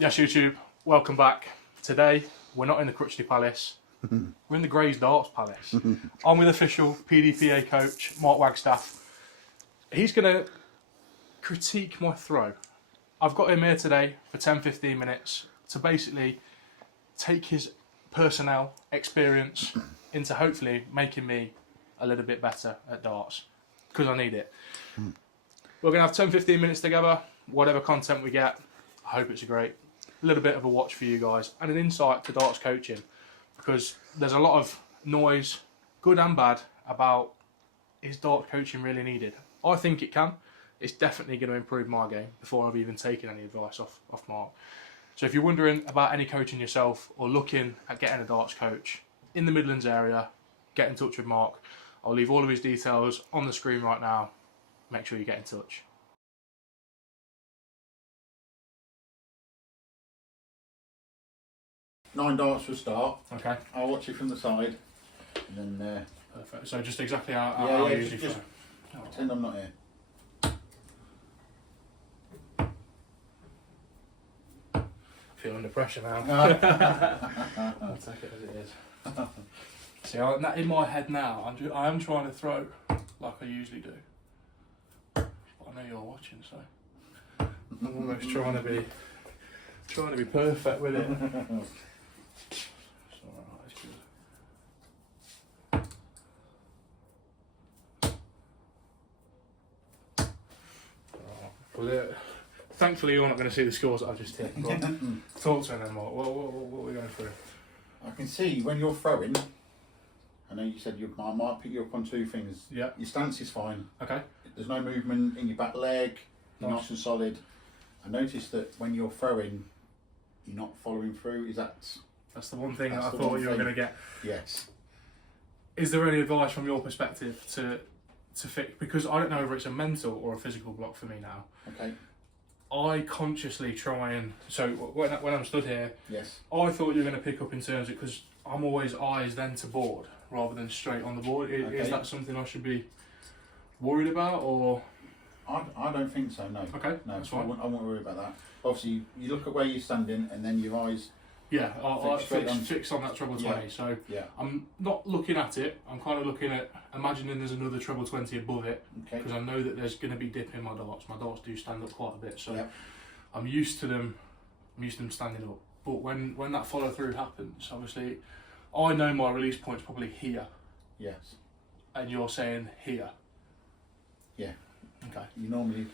Yes, YouTube, welcome back. Today, we're not in the Crutchley Palace, we're in the Grays Darts Palace. I'm with official PDPA coach, Mark Wagstaff. He's going to critique my throw. I've got him here today for 10-15 minutes to basically take his personnel, experience, into hopefully making me a little bit better at darts, because I need it. We're going to have 10-15 minutes together, whatever content we get. I hope it's a little bit of a watch for you guys and an insight to darts coaching, because there's a lot of noise, good and bad, about is darts coaching really needed? I think it can. It's definitely going to improve my game before I've even taken any advice off Mark. So if you're wondering about any coaching yourself or looking at getting a darts coach in the Midlands area, get in touch with Mark. I'll leave all of his details on the screen right now. Make sure you get in touch. Nine darts for a start. Okay. I'll watch it from the side, and then. Perfect. So just exactly how I usually just pretend I'm not here. Feel under pressure now. I'll take it as it is. See, in my head now, I am trying to throw like I usually do. But I know you're watching, so I'm almost trying to be perfect with it. It's alright, it's good. Well, thankfully you're not going to see the scores that I've just hit. Talk to me then, Mark. What are we going through? I can see when you're throwing. I know you said I might pick you up on two things. Yeah. Your stance is fine. Okay. There's no movement in your back leg. You're Nice. nice and solid. I noticed that when you're throwing, you're not following through. That's the one thing that I That's the thought one you were thing. going to get. yes. Is there any advice from your perspective to fix? Because I don't know whether it's a mental or a physical block for me now. Okay. I consciously try and, so when I'm stood here, Yes. I thought you were going to pick up in terms of, because I'm always eyes then to board rather than straight on the board. Is Okay. that something I should be worried about, or? I don't think so. No. Okay, No, that's I fine. won't worry about that. Obviously, you look at where you're standing, and then your eyes. Yeah, I Fix fix on that treble 20. Yeah. So Yeah. I'm not looking at it. I'm kind of looking at imagining there's another treble 20 above it, Okay. because I know that there's going to be dip in my darts. My darts do stand up quite a bit, so Yeah. I'm used to them. I'm used to them standing up. But when that follow through happens, obviously, I know my release point's probably here, Yes. and you're saying here. Yeah. Okay. You normally.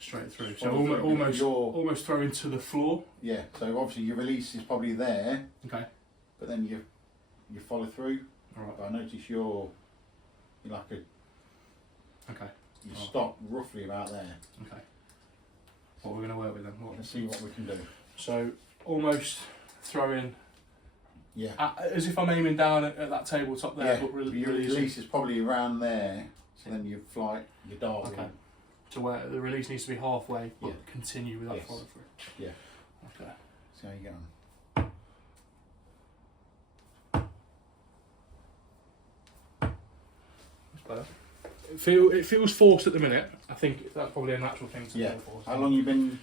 Straight through. So Follow through. almost throwing to the floor. Yeah. So obviously your release is probably there, Okay. but then you follow through. All right. But I notice you're like Okay. you Oh. stop roughly about there. Okay. What we're going to work with then? Let's see what we can do. So almost throwing Yeah. as if I'm aiming down at that tabletop there, Yeah. but Your releasing release is probably around there. So then you fly your dart. Okay. to where the release needs to be halfway, but Yeah. continue with that Yes. follow through. Yeah. Okay. See how you get on. That's better. It feels forced at the minute. I think that's probably a natural thing to Yeah. feel forced. How long you been?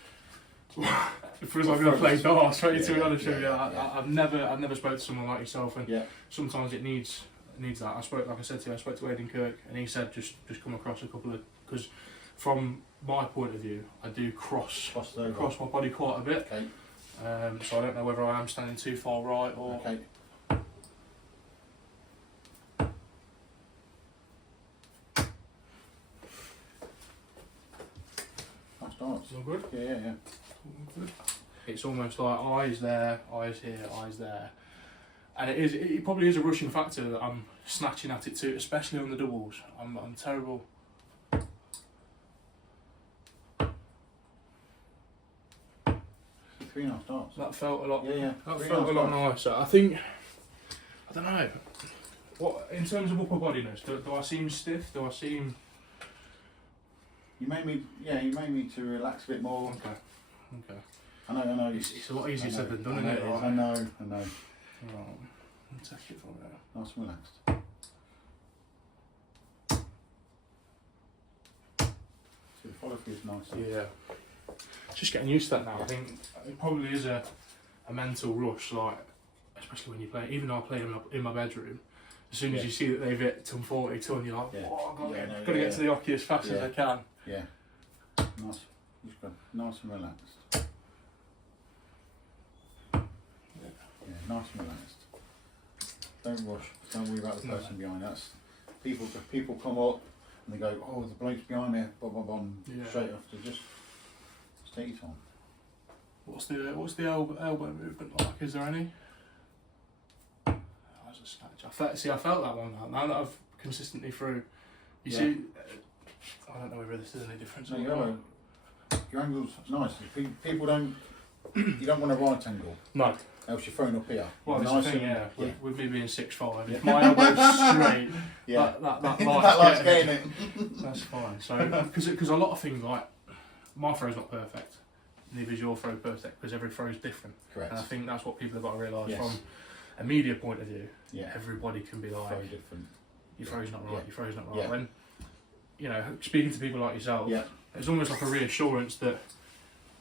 For as long as I've played darts, right? To be Yeah, honest with you, yeah. I've never spoken to someone like yourself, and Yeah. sometimes it needs that. Like I said to you, I spoke to Aidan Kirk, and he said just come across a couple of, because from my point of view, I do cross Over. my body quite a bit. Okay. So I don't know whether I am standing too far right or. Okay. Nice darts. Is all good? Yeah. It's almost like eyes there, eyes here, eyes there, and it probably is a rushing factor that I'm snatching at it too, especially on the doubles. I'm terrible. 3 nice darts. That felt a lot. Yeah. That 3 felt a nice lot darts. nicer. I think. I don't know. What in terms of upper bodiness? Do I seem stiff? Do I seem? You made me to relax a bit more. Okay. I know. It's a lot easier said than done, I isn't it? know. I know. Right. I'll take it from there. Nice and relaxed. So the follow through is nice. Yeah. just getting used to that now. I think it probably is a mental rush, like especially when you play. Even though I played in my bedroom, as soon as you see that they've hit 1040, and you're like, oh, I've got to get to the hockey as fast as I can. Yeah. Nice. Just got nice and relaxed. Yeah, nice and relaxed. Don't rush. Don't worry about the person behind us. People come up and they go, oh, the bloke's behind me, blah blah blah, straight off. So just take your time. What's the elbow movement like? Is there any? That's a snatch. I felt that one now that I've consistently through. You see, I don't know whether this is any different. No, your angle's nice. People don't. You don't want a right angle. No. Else you're throwing up here. Well, nice the thing, and, with me being 6'5", if my elbow's straight, that light's getting it. That's fine. So, because a lot of things, like, my throw's not perfect, neither is your throw perfect, because every throw's different. Correct. And I think that's what people have got to realise from a media point of view. Yeah. Everybody can be like, very different. Your throw's not right, your throw's not right. Yeah. When, you know, speaking to people like yourself, it's almost like a reassurance that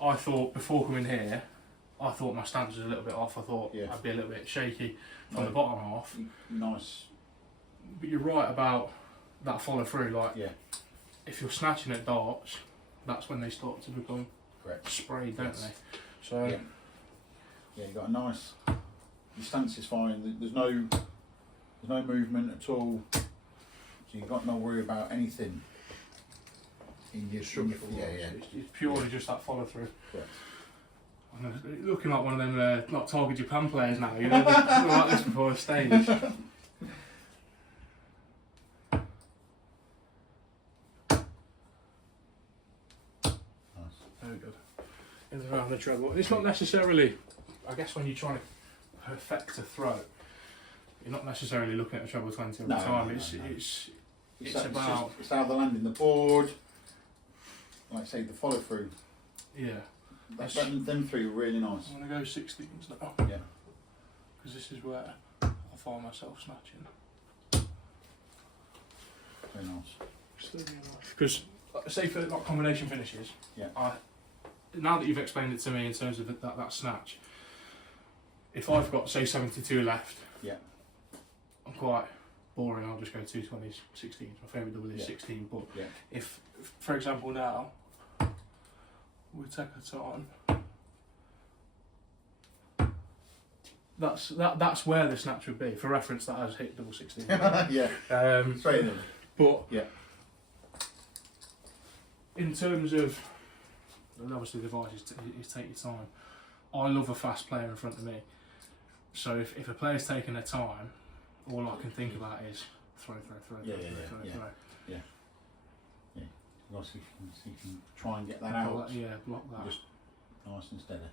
I thought before coming here, I thought my stance was a little bit off. I thought I'd be a little bit shaky from the bottom half. Nice. But you're right about that follow through. Like, if you're snatching at darts, that's when they start to become sprayed, don't they? So you got a nice. Your stance is fine. There's no movement at all. So you've got no worry about anything. In your structural. It's purely just that follow through. Correct. I'm looking like one of them like Target Japan players now, you know, they're like this before a stage. Nice. Very good. In and around the treble. It's not necessarily, I guess when you're trying to perfect a throw, you're not necessarily looking at a treble 20 all the time. It's about... It's how they land in the board, like I say, the follow through. Yeah. Them three were really nice. I'm going to go 16s now. Yeah. Because this is where I find myself snatching. Very nice. Because, say for like combination finishes, now that you've explained it to me in terms of that snatch, if I've got, say, 72 left, I'm quite boring, I'll just go 220s, 16s. My favourite double is 16, but if, for example, now, we take our time. That's where the snatch would be. For reference, that has hit double 16. Straight in. But in terms of, obviously the advice is take your time. I love a fast player in front of me. So if a player's taking their time, all I can think about is throw. So you can try and get that out. Block that. Just nice and steady.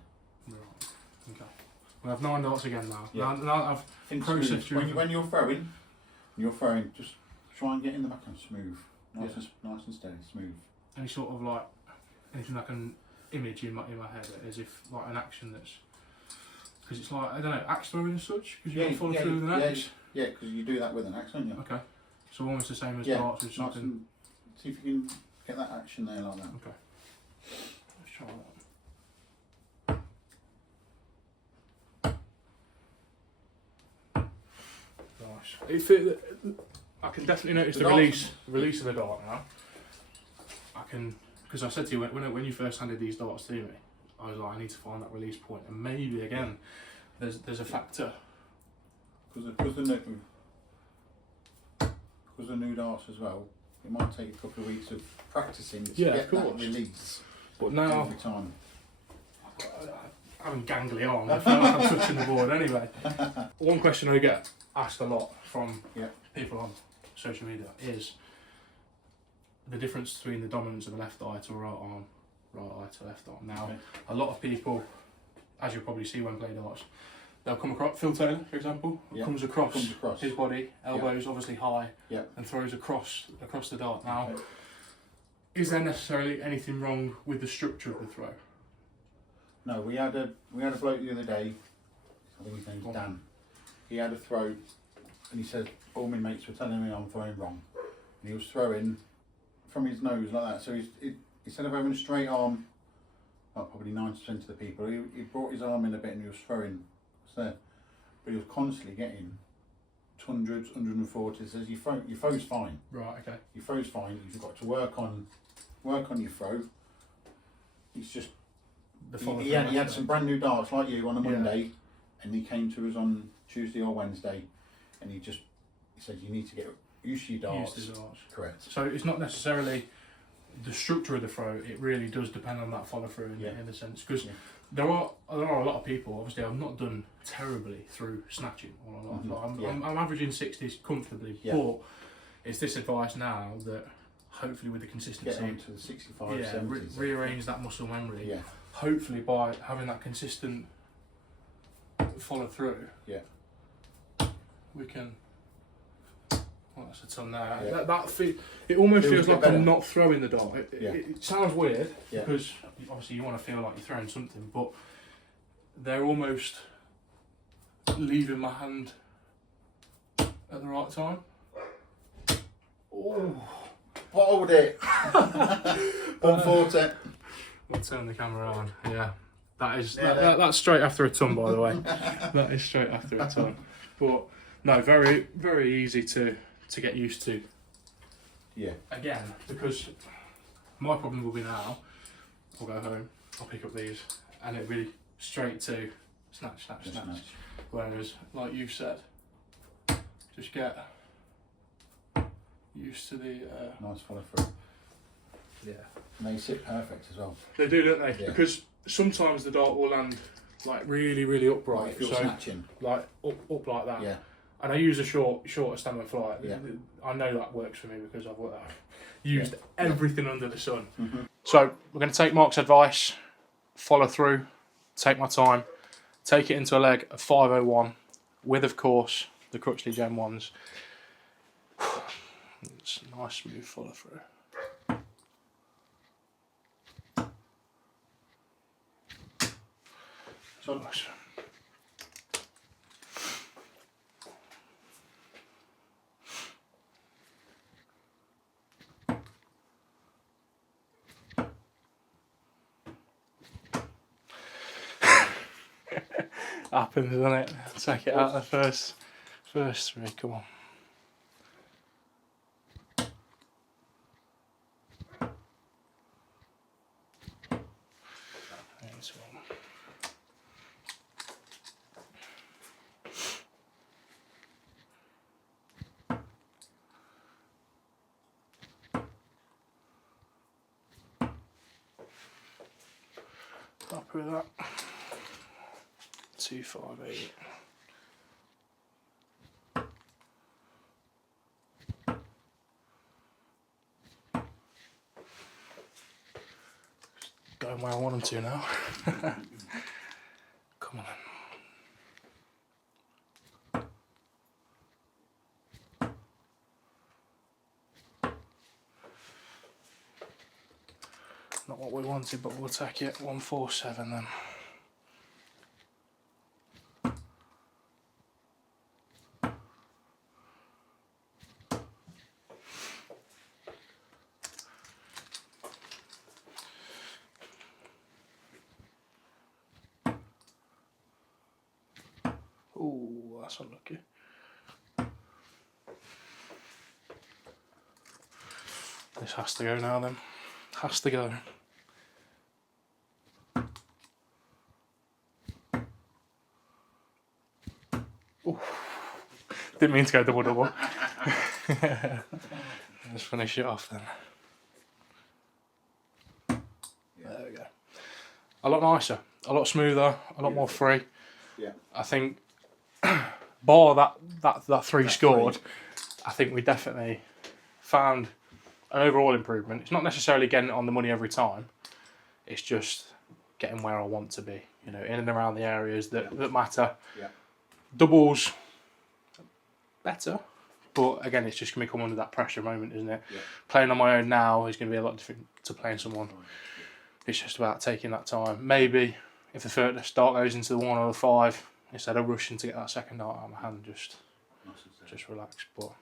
Right. Okay. We have 9 darts again now. Yeah. Now I've processed when you're throwing, just try and get in the backhand smooth. Nice and steady, smooth. Any sort of like anything I can image in my head as if like an action that's, because it's like, I don't know, axe throwing as such, because you've got to follow through with an axe. Yeah, because you do that with an axe, don't you? Okay. So almost the same as darts with something. See if you can get that action there like that. Okay. Let's try that. Nice. I can definitely notice the release of the dart now. I can, because I said to you when you first handed these darts to me, I was like, I need to find that release point, and maybe again, there's a factor. Because the new darts as well, it might take a couple of weeks of practicing to get that release. But now, every time. I'm gangly on, I feel like I'm touching the board anyway. One question I get asked a lot from people on social media is the difference between the dominance of the left eye to right arm, right eye to left arm. Now, a lot of people, as you'll probably see when playing darts, they'll come across, Phil Taylor, for example, comes across his body, elbows obviously high, and throws across the dart. Now, is there necessarily anything wrong with the structure of the throw? No, we had a bloke the other day, I think his name's Dan. He had a throw, and he said, all my mates were telling me I'm throwing wrong. And he was throwing from his nose like that, so instead of having a straight arm like probably 90% of the people. He brought his arm in a bit and he was throwing, but he was constantly getting 100s, 140s. Says your throw's fine. Right. Okay. Your throw's fine. You've got to work on your throw. It's just he had some brand new darts like you on a Monday, and he came to us on Tuesday or Wednesday, and he said you need to get used to your darts. Used to darts. Correct. So it's not necessarily the structure of the throw. It really does depend on that follow through in a sense, because there are a lot of people. Obviously, I've not done terribly through snatching or a lot. I'm averaging 60s comfortably, but it's this advice now that hopefully with the consistency, get on to the 65, 70s. Rearrange that muscle memory. Yeah. Hopefully by having that consistent follow through. Yeah. We can. Well, that's a ton there. Yeah. It almost feels like I'm not throwing the dart. It sounds weird because obviously you want to feel like you're throwing something, but they're almost leaving my hand at the right time. Oh, hold it. 140. We'll turn the camera on. Yeah, that's straight after a ton, by the way. That is straight after a ton. But no, very very easy to get used to. Yeah. Again, because my problem will be now, I'll go home, I'll pick up these, and it'll be straight to snatch. Whereas, like you said, just get used to the... nice follow through. Yeah. And they sit perfect as well. They do, don't they? Yeah. Because sometimes the dart will land like really, really upright. Like if you're snatching. Like up like that. Yeah. And I use a shorter stem and flight. Yeah. I know that works for me because I've used everything under the sun. So we're going to take Mark's advice, follow through, take my time, take it into a leg of 501 with, of course, the Crutchley Gen 1s. It's a nice smooth follow through. So nice. Happens, doesn't it? Take it out the first three, come on. There's one. Happy with that. 258. Going where I want them to now. Come on. Not what we wanted, but we'll take it. 147 then. Oh, that's unlucky. This has to go now then. Has to go. Ooh. Didn't mean to go double. Let's finish it off then. There we go. A lot nicer, a lot smoother, a lot more free. Yeah. I think bar that three scored, I think we definitely found an overall improvement. It's not necessarily getting it on the money every time. It's just getting where I want to be, you know, in and around the areas that matter. Yeah. Doubles, better, but again, it's just going to come under that pressure moment, isn't it? Yeah. Playing on my own now is going to be a lot different to playing someone. It's just about taking that time. Maybe if the first dart goes into the 1 or the 5, instead of rushing to get that second dart out of my hand, just relax. But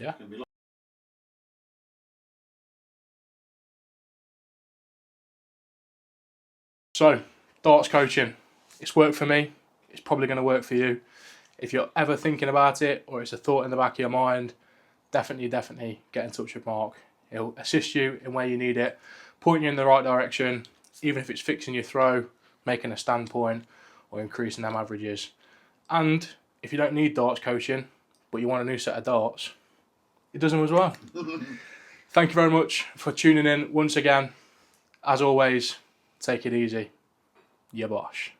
yeah. So, darts coaching, it's worked for me, it's probably going to work for you. If you're ever thinking about it, or it's a thought in the back of your mind, definitely get in touch with Mark. He'll assist you in where you need it, point you in the right direction, even if it's fixing your throw, making a standpoint, or increasing them averages. And if you don't need darts coaching, but you want a new set of darts, he does them as well. Thank you very much for tuning in once again. As always, take it easy. Your BOSH.